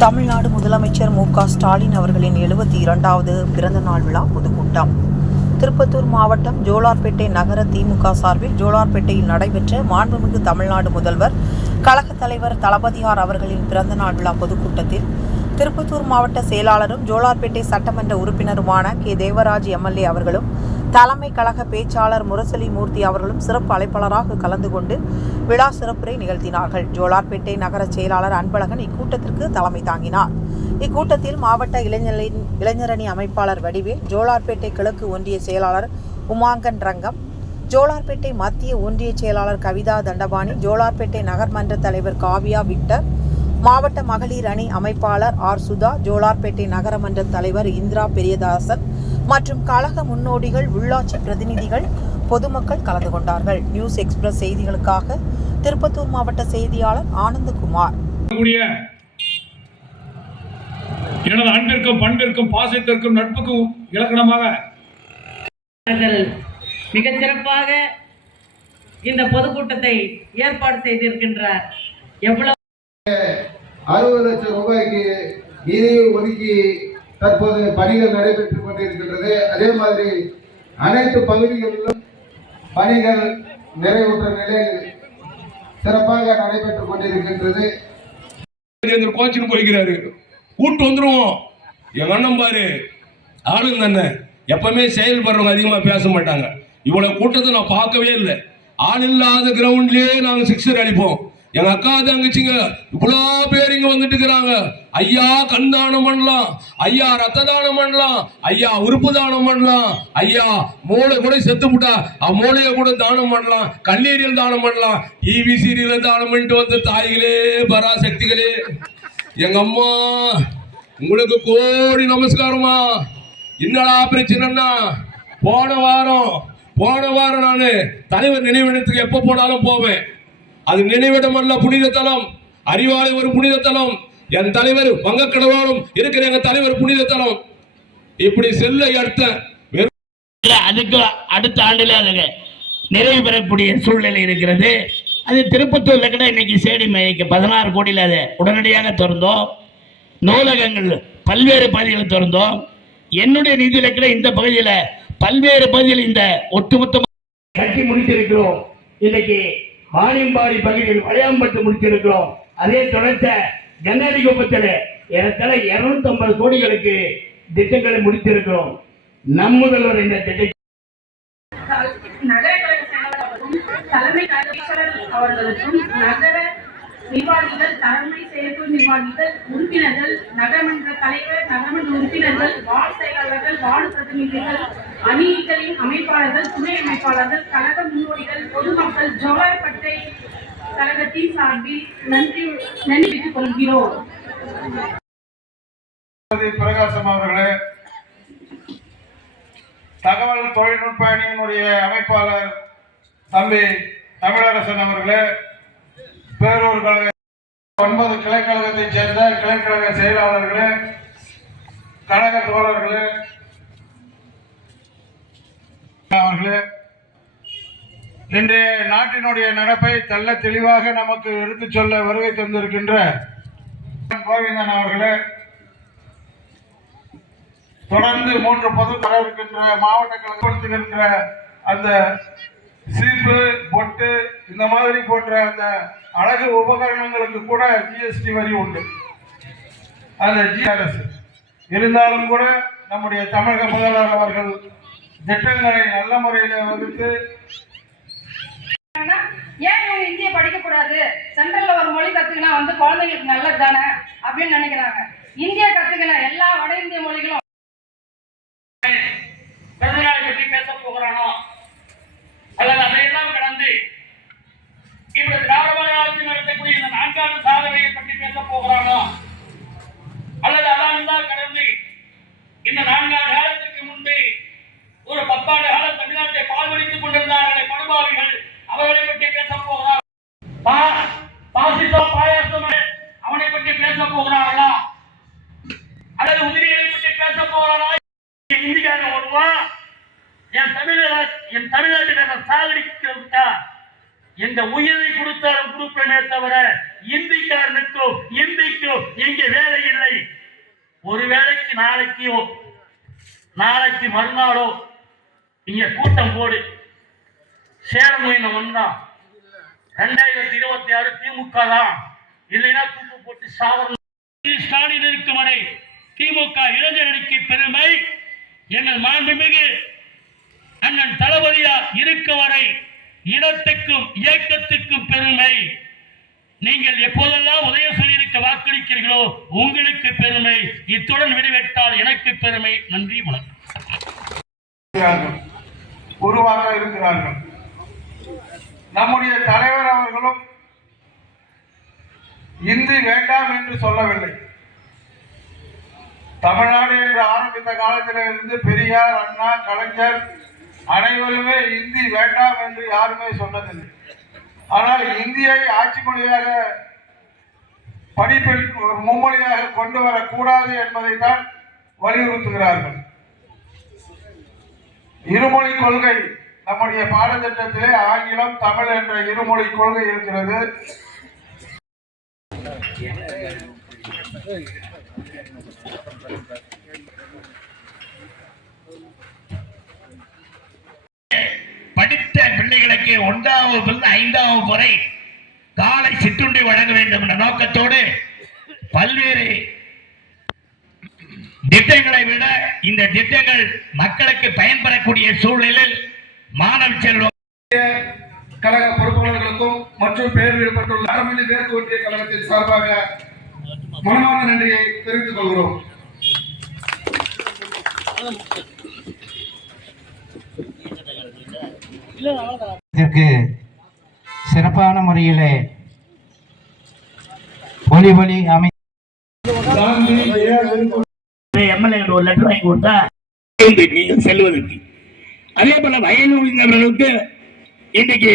தமிழ்நாடு முதலமைச்சர் மு க ஸ்டாலின் அவர்களின் எழுபத்தி இரண்டாவது பிறந்த நாள் விழா பொதுக்கூட்டம். திருப்பத்தூர் மாவட்டம் ஜோலார்பேட்டை நகர திமுக சார்பில் ஜோலார்பேட்டையில் நடைபெற்ற மாண்புமிகு தமிழ்நாடு முதல்வர் கழகத் தலைவர் தளபதியார் அவர்களின் பிறந்தநாள் விழா பொதுக்கூட்டத்தில் திருப்பத்தூர் மாவட்ட செயலாளரும் ஜோலார்பேட்டை சட்டமன்ற உறுப்பினருமான கே. தேவராஜ் எம்எல்ஏ அவர்களும் தலைமை கழக பேச்சாளர் முரசலி மூர்த்தி அவர்களும் சிறப்பு அழைப்பாளராக கலந்து கொண்டு விழா சிறப்புரை நிகழ்த்தினார்கள். ஜோலார்பேட்டை நகர செயலாளர் அன்பழகன் இக்கூட்டத்திற்கு தலைமை தாங்கினார். இக்கூட்டத்தில் மாவட்ட இளைஞரின் இளைஞரணி அமைப்பாளர் வடிவேல் ஜோலார்பேட்டை கிழக்கு ஒன்றிய செயலாளர் உமாங்கன் ரங்கம் ஜோலார்பேட்டை மத்திய ஒன்றிய செயலாளர் கவிதா தண்டபாணி ஜோலார்பேட்டை நகர்மன்ற தலைவர் காவியா விக்டர் மாவட்ட மகளிர் அணி அமைப்பாளர் ஆர் சுதா ஜோலார்பேட்டை நகரமன்ற தலைவர் இந்திரா பெரியதாசன் மற்றும் கழக முன்னோடிகள் உள்ளாட்சி பிரதிநிதிகள் பொதுமக்கள் கலந்து கொண்டார்கள். நியூஸ் எக்ஸ்பிரஸ் செய்திகளுக்காக திருப்பத்தூர் மாவட்ட செய்தியாளர் ஆனந்தகுமார். எனது அன்பிற்கும் பண்பிற்கும் பாசத்திற்கும் நட்புக்கும் இலக்கணமாக மிகச் சிறப்பாக இந்த பொதுக்கூட்டத்தை ஏற்பாடு செய்திருக்கின்றார். எவ்வளவு அறுபது லட்சம் ரூபாய்க்கு நிதி ஒதுக்கி தற்போது பணிகள் நடைபெற்றுக் கொண்டிருக்கின்றது. அதே மாதிரி அனைத்து பகுதிகளிலும் பணிகள் நிறைவுற்ற நிலையில் சிறப்பாக நடைபெற்றுக் கொண்டிருக்கின்றது. ராஜேந்திர கோச்சின்னு போய்க்கிறாரு. கூட்டு வந்துருவோம். எங்க அண்ணன் பாரு ஆளுங்க தானே எப்பவுமே செயல்படுறவங்க அதிகமா பேச மாட்டாங்க. இவ்வளவு கூட்டத்தை நான் பார்க்கவே இல்லை. ஆள் இல்லாத கிரவுண்ட்லயே நாங்க சிக்ஸர் அடிப்போம். எங்க அக்கா தங்கச்சிங்க இவ்வளோ பேர் இங்க வந்துட்டு இருக்கிறாங்க. ஐயா கண் தானம் பண்ணலாம் ஐயா ரத்த தானம் பண்ணலாம் ஐயா உறுப்பு தானம் பண்ணலாம் ஐயா மூளை கூட செத்து விட்டா அவ மூளையை கூட தானம் பண்ணலாம் கல்லீரியல் தானம் பண்ணலாம் டிவி சீரியல தானம் பண்ணிட்டு வந்த தாய்களே பராசக்திகளே. எங்க அம்மா உங்களுக்கு கோடி நமஸ்காரமா. என்னடா பிரச்சனைன்னா போன வாரம் போன வாரம் நான் தலைவர் நினைவிடத்துக்கு எப்போ போனாலும் போவேன். அது நினைவிடம் அல்ல புனித தலம். அறிவாலை ஒரு புனித தலம். என் தலைவர் வங்கக்கடவாலும் இருக்கிற எங்க தலைவர் புனித தலம். இப்படி செல்ல அடுத்த வெறும் அதுக்கு அடுத்த ஆண்டுல அதுக்கு நிறைவு பெறக்கூடிய சூழ்நிலை இருக்கிறது. அது திருப்பத்தூர்ல கூட இன்னைக்கு சேடி மையக்கு பதினாறு கோடியில் அதை உடனடியாக திறந்தோம். நூலகங்கள் பல்வேறு பகுதிகளில் திறந்தோம். என்னுடைய நிதியில கூட இந்த பகுதியில் பல்வேறு பகுதியில் இந்த ஒட்டுமொத்த கட்டி முடித்திருக்கிறோம். இன்னைக்கு வாணியம்பாடி பகுதியில் வளையாம்பட்டு முடிச்சிருக்கிறோம். அதே தொடர்ந்த கண்ணாடி குப்பத்தில் ஏறத்தாழ இருநூத்தி ஐம்பது கோடிகளுக்கு திட்டங்களை முடித்திருக்கிறோம். நம் முதல்வர் இந்த திட்டத்தை தலைமை கழகர் அவர்களுக்கும் நகர நிர்வாகிகள் தலைமை செயற்குழு நிர்வாகிகள் உறுப்பினர்கள் நகரமன்ற தலைவர் நகரமன்ற உறுப்பினர்கள் வார்டு செயலாளர்கள் வார்டு பிரதிநிதிகள் அணிகளின் அமைப்பாளர்கள் துணை அமைப்பாளர்கள் கழக முன்னோடிகள் பொதுமக்கள் ஜோலார்பட்டை கழகத்தின் சார்பில் நன்றி நன்றி கொள்கிறோம். பிரகாசம் அவர்களே தகவல் தொழில்நுட்ப அணியினுடைய அமைப்பாளர் தம்பி தமிழரசன் அவர்களே பேரூர் கழக ஒன்பது கிளைக்கழகத்தைச் சேர்ந்த கிளைக்கழக செயலாளர்களே கழக தோழர்களே அவர்களே இன்றைய நாட்டினுடைய நடப்பை தள்ள தெளிவாக நமக்கு எடுத்துச் சொல்ல வருகை தந்திருக்கின்ற கோவிந்தன் அவர்களே தொடர்ந்து மூன்று பொது தர இருக்கின்ற மாவட்ட கழகப்படுத்துகின்ற அந்த சீப்பு பொட்டு இந்த மாதிரி போன்ற அந்த அழகு உபகரணங்களுக்கு கூட ஜிஎஸ்டி வரி உண்டு. அந்த ஜிஆர்எஸ் இருந்தாலும் கூட நம்முடைய தமிழக முதல்வர் அவர்கள் திட்டங்களை நல்ல முறையில் வகுத்து ஏன் இவங்க இந்திய படிக்க கூடாது சென்ட்ரல்ல ஒரு மொழி கத்துக்கினா வந்து குழந்தைங்களுக்கு நல்லது தானே அப்படின்னு நினைக்கிறாங்க. இந்திய கத்துக்கின எல்லா வட இந்திய மொழிகளும் பிறந்தநாளை பேச போகிறானோ? அல்லது அதையெல்லாம் கடந்து இப்படி திராவிட ஆட்சி நடத்தக்கூடிய இந்த நான்காண்டு சாதனையை பற்றி பேச போகிறானோ? அல்லது அதான் கடந்து இந்த நான்காண்டு காலத்துக்கு முன்பே ஒரு பத்தாண்டு காலம் தமிழ்நாட்டை பால்வடித்துக் கொண்டிருந்தார்களே படுபாவிகள். அவர்களை பற்றி பேச போகிறார் பா- பாசிசம் பாயாசம் அவனை பற்றி பேச போகிறார்களா அல்லது உதிரிகளை பற்றி பேச போகிறாரா இந்திக்காரன் வருவான் என் தமிழக என் தமிழ்நாட்டில் சாகடிக்க விட்டா இந்த உயிரை கொடுத்தாலும் கொடுப்பேனே தவிர இந்திக்காரனுக்கோ இந்திக்கோ இங்கே வேலை இல்லை. ஒரு வேளைக்கு நாளைக்கோ நாளைக்கு மறுநாளோ இங்க கூட்டம் போடு. சேலம் மீன் வந்தா. ரெண்டாயிரத்தி இருபத்தி ஆறு திமுக தான். இல்லைன்னா தூக்கு போட்டு சாவரம். ஸ்டாலின் இருக்கும் வரை திமுக இளைஞர்களுக்கு பெருமை. எங்கள் மாண்புமிகு அண்ணன் தளபதியா இருக்க வரை இனத்துக்கும் இயக்கத்துக்கும் பெருமை. நீங்கள் எப்போதெல்லாம் உதயசூரியனுக்கு வாக்களிக்கிறீர்களோ உங்களுக்கு பெருமை. இத்துடன் விடுவிட்டால் எனக்கு பெருமை. நன்றி வணக்கம். உருவாக்க இருக்கிறார்கள். நம்முடைய தலைவர் அவர்களும் இந்தி வேண்டாம் என்று சொல்லவில்லை. தமிழ்நாடு என்று ஆரம்பித்த காலத்திலிருந்து பெரியார் அண்ணா கலைஞர் அனைவருமே இந்தி வேண்டாம் என்று யாருமே சொன்னதில்லை. ஆனால் இந்தியை ஆட்சி மொழியாக படிப்பில் ஒரு மும்மொழியாக கொண்டு வரக்கூடாது என்பதை தான் வலியுறுத்துகிறார்கள். இருமொழி கொள்கை. நம்முடைய பாடத்திட்டத்திலே ஆங்கிலம் தமிழ் என்ற இருமொழி கொள்கை இருக்கிறது. படித்த பிள்ளைகளுக்கு ஒன்றாவது பிறந்து ஐந்தாவது வரை காலை சிற்றுண்டி வழங்க வேண்டும் என்ற நோக்கத்தோடு பல்வேறு திட்டங்களை விட இந்த திட்டங்கள் மக்களுக்கு பயன்பெறக்கூடிய சூழலில் மாணவ செல்வம். கழக பொறுப்பாளர்களுக்கும் மற்றும் பெயர் விடப்பட்டுள்ள அறமணி மேற்கு ஒன்றிய கழகத்தின் சார்பாக மனமார்ந்த நன்றியை தெரிவித்துக் கொள்கிறோம். இதற்கு சிறப்பான முறையிலே ஒலி ஒலி அமை எம்எல்ஏ ஒரு லெட்டர் வாங்கி கொடுத்தா நீங்கள் செல்வதற்கு. அதே போல வயது முடிந்தவர்களுக்கு இன்றைக்கு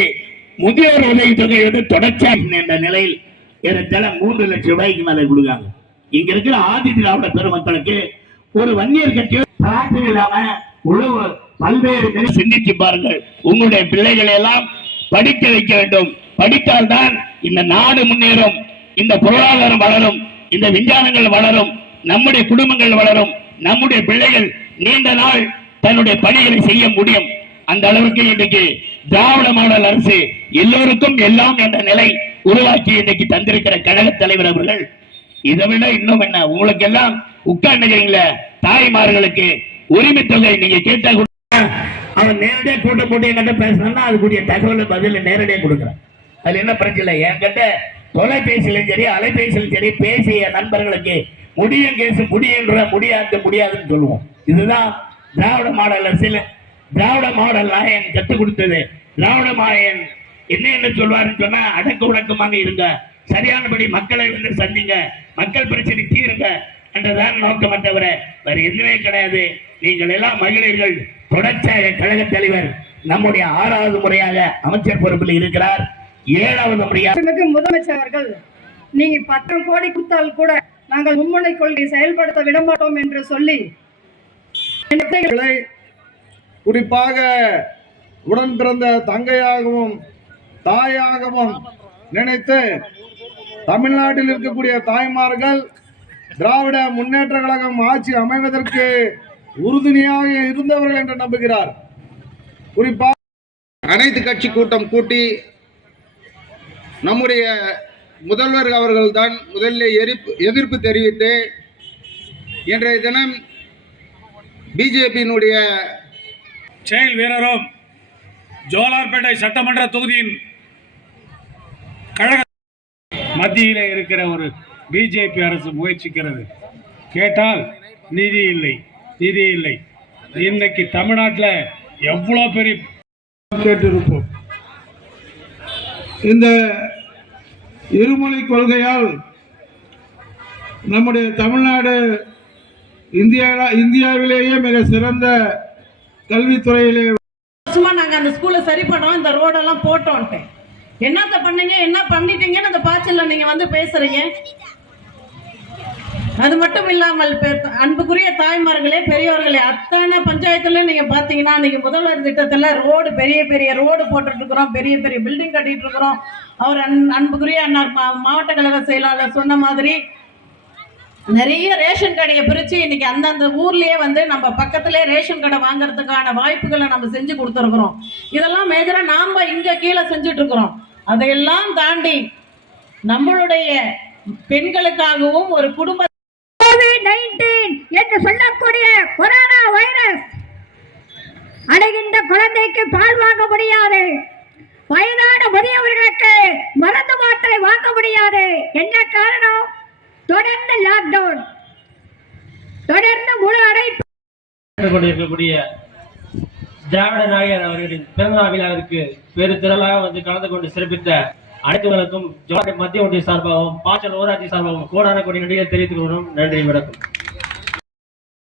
முதியோர் உதவித்தொகை வந்து தொடர்ச்சியாக என்ற நிலையில் ஏறத்தாழ மூன்று லட்சம் ரூபாய்க்கு மேலே கொடுக்காங்க. இங்க இருக்கிற ஆதி திராவிட பெருமக்களுக்கு ஒரு வன்னியர் கட்சி டிராக்டர் இல்லாம உழவு பல்வேறு சிந்திச்சு பாருங்கள். உங்களுடைய பிள்ளைகளை எல்லாம் படிக்க வைக்க வேண்டும். படித்தால்தான் இந்த நாடு முன்னேறும். இந்த பொருளாதாரம் வளரும். இந்த விஞ்ஞானங்கள் வளரும். நம்முடைய குடும்பங்கள் வளரும் நம்முடைய பிள்ளைகள் நீண்ட நாள் தன்னுடைய பணிகளை செய்ய முடியும். அந்த அளவுக்கு இன்னைக்கு திராவிட மாடல் அரசு எல்லோருக்கும் எல்லாம் என்ற நிலை உருவாக்கி இன்னைக்கு தந்திருக்கிற கழக தலைவர் அவர்கள். இதை விட இன்னும் என்ன உங்களுக்கு எல்லாம் உட்கார்ந்துக்கிறீங்கள தாய்மார்களுக்கு உரிமை தொகை நீங்க கேட்டா கூட அவன் நேரடியா கூட்டம் போட்டு என்கிட்ட பேசினா அதுக்குரிய தகவலை பதில் நேரடியா கொடுக்குறேன். அதுல என்ன பிரச்சனை? என்கிட்ட தொலைபேசியிலும் சரி அலைபேசியிலும் சரி பேசிய நண்பர்களுக்கு முடியும் கேசு முடியுன்ற முடியாது முடியாதுன்னு சொல்லுவோம். இதுதான் திராவிட மாடல் சில திராவிட மாடல் நாயன் கற்றுக் கொடுத்தது. திராவிட மாயன் என்ன என்ன சொல்வாருன்னு சொன்னா அடக்க உடக்கமாக இருங்க. சரியானபடி மக்களை வந்து சந்திங்க. மக்கள் பிரச்சனை தீருங்க. என்றுதான் நோக்கம் தவிர வேற எதுவுமே கிடையாது. நீங்கள் எல்லாம் மகளிர்கள். தொடர்ச்சியாக கழக தலைவர். நம்முடைய ஆறாவது முறையாக அமைச்சர் பொறுப்பில் இருக்கிறார். ஏழாவது முறையாக முதலமைச்சர் அவர்கள் நீங்க பத்தாம் கோடி கொடுத்தால் கூட நாங்கள் மும்முனை கொள்கை செயல்படுத்த விடமாட்டோம் என்று சொல்லி குறிப்பாக உடன் பிறந்த தங்கையாகவும் தாயாகவும் நினைத்து தமிழ்நாட்டில் இருக்கக்கூடிய தாய்மார்கள் திராவிட முன்னேற்ற கழகம் ஆட்சி அமைவதற்கு உறுதுணையாக இருந்தவர்கள் என்று நம்புகிறார். குறிப்பாக அனைத்து கட்சி கூட்டம் கூட்டி நம்முடைய முதல்வர் அவர்கள்தான் முதலில் எரிப்பு எதிர்ப்பு தெரிவித்து இன்றைய தினம் பிஜேபியினுடைய செயல் வீரரும் ஜோலார்பேட்டை சட்டமன்ற தொகுதியின் கழக மத்தியில் இருக்கிற ஒரு பிஜேபி அரசு முயற்சிக்கிறது. கேட்டால் நிதி இல்லை நிதி இல்லை. இன்னைக்கு தமிழ்நாட்டில் எவ்வளோ பெரிய கேட்டிருப்போம். இந்த இருமொழி கொள்கையால் நம்முடைய தமிழ்நாடு இந்தியா இந்தியாவிலேயே மிக சிறந்த கல்வித்துறையிலே சும்மா நாங்கள் அந்த ஸ்கூலை சரி பண்ணோம் இந்த ரோடெல்லாம் போட்டோம்ட்டு என்னத்த பண்ணீங்க என்ன பண்ணிட்டீங்கன்னு அந்த பாய்ச்சலில் நீங்க வந்து பேசுறீங்க. அது மட்டும் இல்லாமல் பெ- அன்புக்குரிய தாய்மார்களே பெரியவர்களே அத்தனை பஞ்சாயத்துல நீங்க பாத்தீங்கன்னா நீங்க முதல்வர் திட்டத்துல ரோடு பெரிய பெரிய ரோடு போட்டுட்டு இருக்கிறோம் பெரிய பெரிய பில்டிங் கட்டிட்டு இருக்கிறோம் அவர் அன் அன்புக்குரிய அண்ணார் மாவட்ட கழக செயலாளர் சொன்ன மாதிரி நிறைய ரேஷன் கடையை பிரித்து இன்னைக்கு அந்தந்த ஊர்லேயே வந்து நம்ம பக்கத்துலேயே ரேஷன் கடை வாங்குறதுக்கான வாய்ப்புகளை நம்ம செஞ்சு கொடுத்துருக்குறோம். இதெல்லாம் மேஜராக நாம் இங்கே கீழே செஞ்சிட்ருக்குறோம். அதையெல்லாம் தாண்டி நம்மளுடைய பெண்களுக்காகவும் ஒரு குடும்ப நைன்டீன் என்று சொல்லக்கூடிய கொரோனா வைரஸ். அடைகின்ற குழந்தைக்கு பால் வாங்க முடியாது. வயதான முதியவர்களுக்கு மருந்து மாத்திரை வாங்க முடியாது. என்ன காரணம்? தொடர்ந்து லாக்டவுன் தொடர்ந்து முழு அடைப்பு. கொண்டிருக்கக்கூடிய திராவிட நாயகர் அவர்களின் பிறந்தநாள் விழாவிற்கு பெரு வந்து கலந்து கொண்டு சிறப்பித்த அனைத்துகளுக்கும் ஜோடி மத்திய ஒன்றிய சார்பாகவும் பாச்சல் ஊராட்சி சார்பாகவும் கோடான கோடி நன்றிகளை தெரிவித்துக் கொள்வோம் நன்றி வணக்கம்.